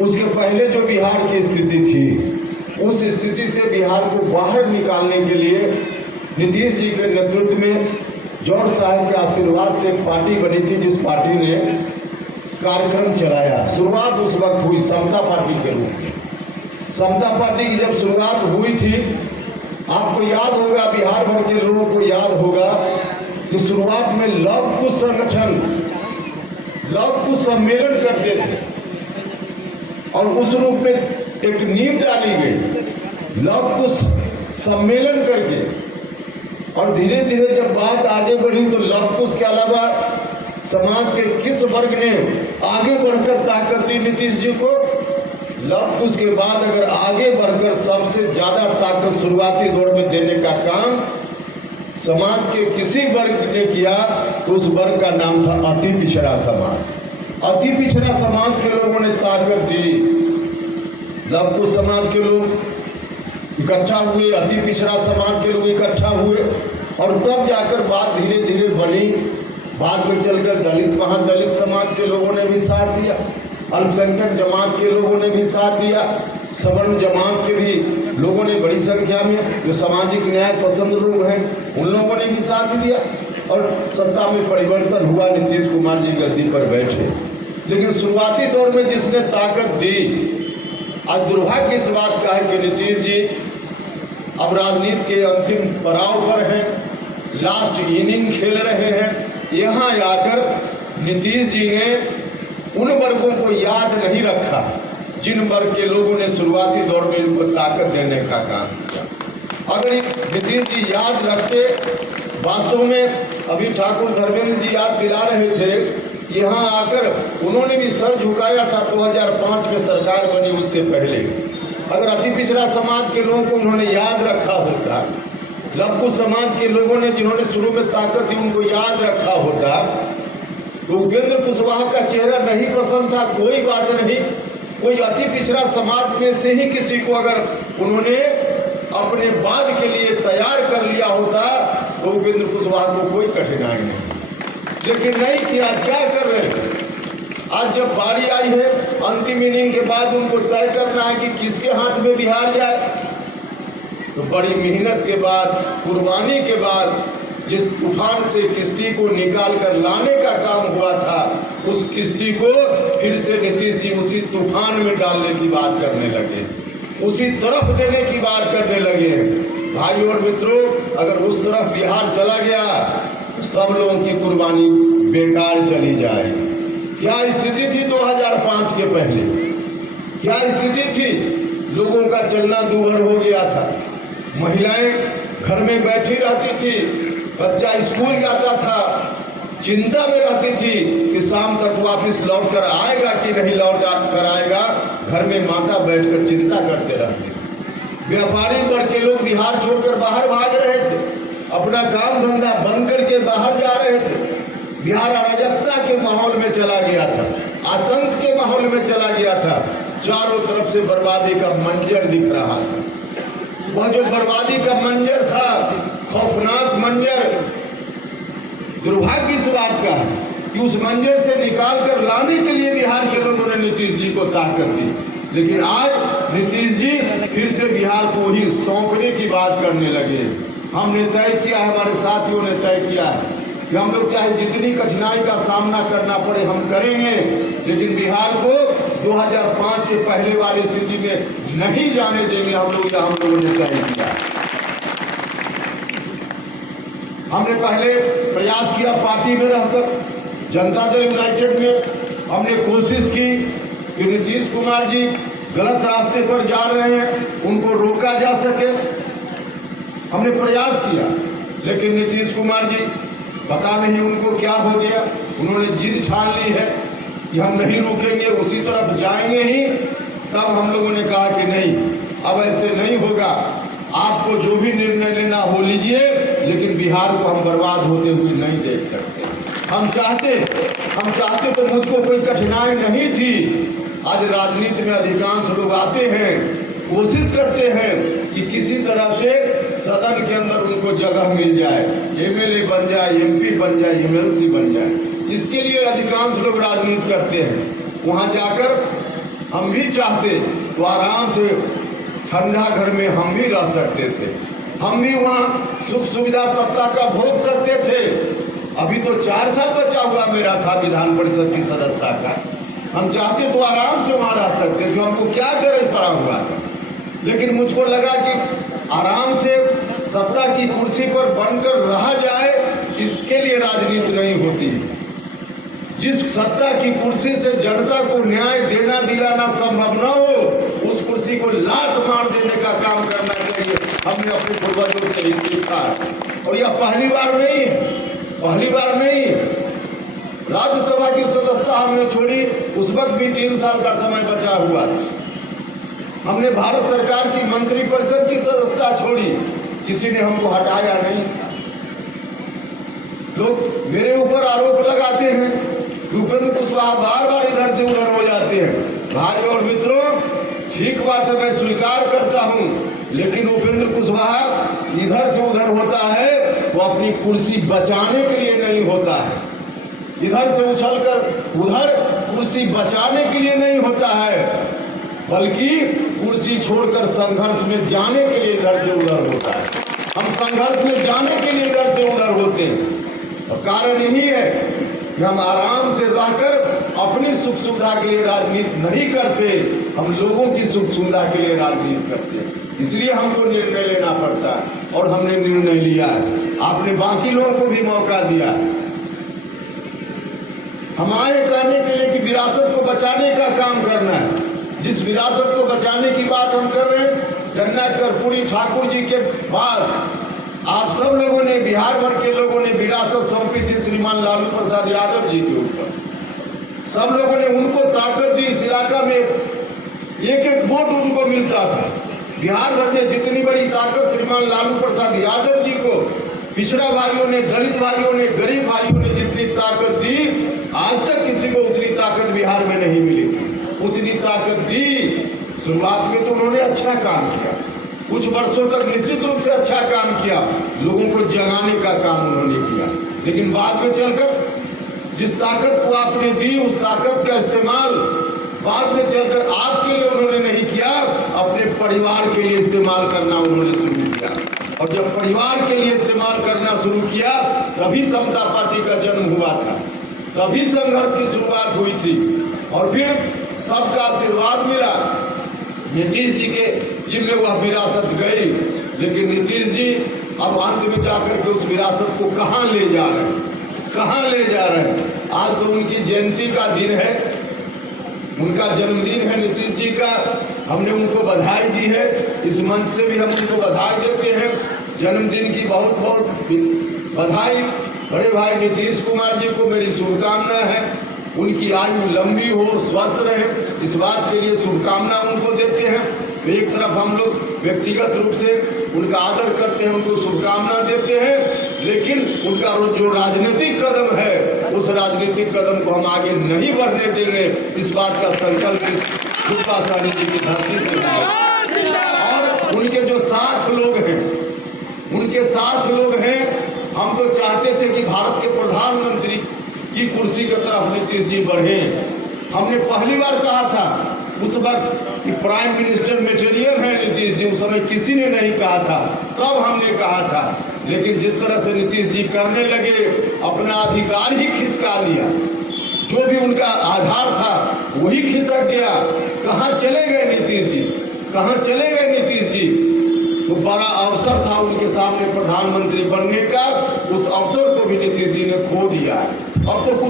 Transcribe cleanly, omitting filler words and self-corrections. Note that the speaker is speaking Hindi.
उसके पहले जो बिहार की स्थिति थी, उस स्थिति से बिहार को बाहर निकालने के लिए नीतीश जी के नेतृत्व में जॉर्ज साहब के आशीर्वाद से पार्टी बनी थी, जिस पार्टी ने कार्यक्रम चलाया। शुरुआत उस वक्त हुई समता पार्टी के रूप में। समता पार्टी की जब शुरुआत हुई थी, आपको याद होगा, बिहार भर के लोगों को याद होगा कि शुरुआत में लव कुश संगठन लव कुश सम्मेलन करते थे और उस रूप में एक नींव डाली गई लव कुश सम्मेलन करके। और धीरे धीरे जब बात आगे बढ़ी तो लव कुश के अलावा समाज के किस वर्ग ने आगे बढ़कर ताकत दी नीतीश जी को? लव कुश के बाद अगर आगे बढ़कर सबसे ज्यादा ताकत शुरुआती दौर में देने का काम समाज के किसी वर्ग ने किया तो उस वर्ग का नाम था अति पिछड़ा समाज। अति पिछड़ा समाज के लोगों ने ताकत दी। लव कुश समाज के लोग इकट्ठा हुए, अति पिछड़ा समाज के लोग इकट्ठा हुए और तब जाकर बात धीरे धीरे बनी। बाद में चलकर दलित महादलित समाज के लोगों ने भी साथ दिया, अल्पसंख्यक जमात के लोगों ने भी साथ दिया, सवर्ण जमात के भी लोगों ने बड़ी संख्या में, जो सामाजिक न्याय पसंद लोग हैं, उन लोगों ने भी साथ दिया और सत्ता में परिवर्तन हुआ। नीतीश कुमार जी गद्दी पर बैठे। लेकिन शुरुआती दौर में जिसने ताकत दी, आज दुर्भाग्य इस बात का है कि नीतीश जी अब राजनीति के अंतिम पड़ाव पर हैं, लास्ट इनिंग खेल रहे हैं। यहाँ आकर नीतीश जी ने उन वर्गों को याद नहीं रखा जिन वर्ग के लोगों ने शुरुआती दौर में इनको ताकत देने का काम किया। अगर नीतीश जी याद रखते, वास्तव में अभी ठाकुर धर्मेंद्र जी याद दिला रहे थे, यहाँ आकर उन्होंने भी सर झुकाया था 2005 में सरकार बनी, उससे पहले अगर अति पिछड़ा समाज के लोगों को उन्होंने याद रखा होता, लव कुश समाज के लोगों ने जिन्होंने शुरू में ताकत दी उनको याद रखा होता, तो उपेंद्र कुशवाहा का चेहरा नहीं पसंद था, कोई बात नहीं, कोई अति पिछड़ा समाज में से ही किसी को अगर उन्होंने अपने बाद के लिए तैयार कर लिया होता तो उपेंद्र कुशवाहा को कोई कठिनाई नहीं। लेकिन नहीं किया। क्या कर रहे हैं? आज जब बारी आई है अंतिम इनिंग के बाद उनको तय करना है कि किसके हाथ में बिहार जाए, तो बड़ी मेहनत के बाद, कुर्बानी के बाद जिस तूफान से किश्ती को निकाल कर लाने का काम हुआ था, उस किश्ती को फिर से नीतीश जी उसी तूफान में डालने की बात करने लगे, उसी तरफ देने की बात करने लगे। भाइयों और मित्रों, अगर उस तरफ बिहार चला गया तो सब लोगों की कुर्बानी बेकार चली जाएगी। क्या स्थिति थी 2005 के पहले? क्या स्थिति थी? लोगों का चलना दूभर हो गया था, महिलाएं घर में बैठी रहती थी, बच्चा स्कूल जाता था, चिंता में रहती थी कि शाम तक वापस लौट कर आएगा कि नहीं लौट कर आएगा। घर में माता बैठकर चिंता करते रहते। व्यापारी वर्ग के लोग बिहार छोड़कर बाहर भाग रहे थे, अपना काम धंधा बंद करके बाहर जा रहे थे। बिहार अराजकता के माहौल में चला गया था, आतंक के माहौल में चला गया था। चारों तरफ से बर्बादी का मंजर दिख रहा था। वह जो बर्बादी का मंजर था, खौफनाक मंजर, दुर्भाग्य इस बात का कि उस मंजर से निकाल कर लाने के लिए बिहार के लोगों ने नीतीश जी को ताकत दी। लेकिन आज नीतीश जी फिर से बिहार को ही सौंपने की बात करने लगे। हमने तय किया, हमारे साथियों ने तय किया कि हम लोग चाहे जितनी कठिनाई का सामना करना पड़े हम करेंगे, लेकिन बिहार को 2005 के पहले वाली स्थिति में नहीं जाने देंगे। हम लोगों ने तय किया। हमने पहले प्रयास किया पार्टी में रहकर, जनता दल यूनाइटेड में हमने कोशिश की कि नीतीश कुमार जी गलत रास्ते पर जा रहे हैं, उनको रोका जा सके। हमने प्रयास किया, लेकिन नीतीश कुमार जी पता नहीं उनको क्या हो गया, उन्होंने जिद ठान ली है कि हम नहीं रुकेंगे, उसी तरफ जाएंगे ही। तब हम लोगों ने कहा कि नहीं, अब ऐसे नहीं होगा, आपको जो भी निर्णय लेना हो लीजिए, लेकिन बिहार को हम बर्बाद होते हुए नहीं देख सकते। हम चाहते तो मुझको कोई कठिनाई नहीं थी। आज राजनीति में अधिकांश लोग आते हैं, कोशिश करते हैं कि किसी तरह से सदन के अंदर उनको जगह मिल जाए, एमएलए बन जाए, एमपी बन जाए, एमएलसी बन जाए। इसके लिए अधिकांश लोग राजनीति करते हैं। वहाँ जाकर हम भी चाहते तो आराम से ठंडा घर में हम भी रह सकते थे, हम भी वहाँ सुख सुविधा सत्ता का भोग सकते थे। अभी तो 4 साल बचा हुआ मेरा था विधान परिषद की सदस्यता का, हम चाहते तो आराम से वहाँ रह सकते थे, हमको क्या गरज पड़ा हुआ था। लेकिन मुझको लगा कि आराम से सत्ता की कुर्सी पर बनकर रहा जाए, इसके लिए राजनीति नहीं होती। जिस सत्ता की कुर्सी से जनता को न्याय देना दिलाना संभव न हो, उस कुर्सी को लात मार देने का काम करना चाहिए। हमने अपने पूर्वजों से ही सीखा और यह पहली बार नहीं है, पहली बार नहीं। राज्यसभा की सदस्यता हमने छोड़ी, उस वक्त भी 3 साल का समय बचा हुआ था। हमने भारत सरकार की मंत्रिपरिषद की सदस्यता छोड़ी, किसी ने हमको हटाया नहीं। लोग मेरे ऊपर आरोप लगाते हैं, उपेंद्र कुशवाहा बार बार इधर से उधर हो जाते हैं। भाई और मित्रों, ठीक बात है, मैं स्वीकार करता हूं, लेकिन उपेंद्र कुशवाहा इधर से उधर होता है वो अपनी कुर्सी बचाने के लिए नहीं होता है। इधर से उछलकर उधर कुर्सी बचाने के लिए नहीं होता है, बल्कि कुर्सी छोड़कर संघर्ष में जाने के लिए इधर से उधर होता है। हम संघर्ष में जाने के लिए इधर से उधर होते हैं और कारण यही है कि हम आराम से रहकर अपनी सुख सुविधा के लिए राजनीति नहीं करते, हम लोगों की सुख सुविधा के लिए राजनीति करते हैं। इसलिए हमको निर्णय लेना पड़ता है और हमने निर्णय लिया है। आपने बाकी लोगों को भी मौका दिया। हम आए कहने के लिए कि विरासत को बचाने का काम करना है। जिस विरासत को बचाने की बात हम कर रहे हैं, जननायक कर्पूरी ठाकुर जी के बाद आप सब लोगों ने, बिहार भर के लोगों ने विरासत सौंपी थी श्रीमान लालू प्रसाद यादव जी के ऊपर। सब लोगों ने उनको ताकत दी। इस इलाका में एक एक वोट उनको मिलता था। बिहार भर में जितनी बड़ी ताकत श्रीमान लालू प्रसाद यादव जी को पिछड़ा भाइयों ने, दलित भाइयों ने, गरीब भाइयों ने जितनी ताकत दी, आज तक किसी को उतनी ताकत बिहार में नहीं मिली थी। उतनी ताकत दी। शुरुआत में तो उन्होंने अच्छा काम किया, कुछ वर्षों तक निश्चित रूप से अच्छा काम किया, लोगों को जगाने का काम उन्होंने किया। लेकिन बाद में चलकर जिस ताकत को आपने दी, उस ताकत का इस्तेमाल बाद में चलकर आपके लिए उन्होंने नहीं किया, अपने परिवार के लिए इस्तेमाल करना उन्होंने शुरू किया। और जब परिवार के लिए इस्तेमाल करना शुरू किया, तभी समता पार्टी का जन्म हुआ था, तभी संघर्ष की शुरुआत हुई थी। और फिर सबका आशीर्वाद मिला। नीतीश जी के जिम्मे वह विरासत गई, लेकिन नीतीश जी अब अंत में जाकर के उस विरासत को कहाँ ले जा रहे हैं, कहाँ ले जा रहे हैं। आज तो उनकी जयंती का दिन है, उनका जन्मदिन है नीतीश जी का। हमने उनको बधाई दी है, इस मंच से भी हम उनको बधाई देते हैं। जन्मदिन की बहुत बहुत बधाई। बड़े भाई नीतीश कुमार जी को मेरी शुभकामना है, उनकी आयु लंबी हो, स्वस्थ रहे, इस बात के लिए शुभकामना उनको देते हैं। तो एक तरफ हम लोग व्यक्तिगत रूप से उनका आदर करते हैं, उनको शुभकामना देते हैं, लेकिन उनका जो राजनीतिक कदम है, उस राजनीतिक कदम को हम आगे नहीं बढ़ने देंगे। इस बात का संकल्प सुब्बा साहनी जी की धरती से है। और उनके जो साथ लोग हैं, उनके साथ लोग हैं, हम तो चाहते थे कि भारत के प्रधानमंत्री की कुर्सी की तरफ नीतीश जी बढ़े। हमने पहली बार कहा था उस वक्त कि प्राइम मिनिस्टर मटेरियल है नीतीश जी, उस समय किसी ने नहीं कहा था, तब हमने कहा था। लेकिन जिस तरह से नीतीश जी करने लगे, अपना अधिकार ही खिसका लिया, जो भी उनका आधार था वही खिसक गया। कहाँ चले गए नीतीश जी, कहाँ चले गए नीतीश जी। तो बड़ा अवसर था उनके सामने प्रधानमंत्री बनने का, उस अवसर को भी नीतीश जी ने खो दिया। अब तो कुछ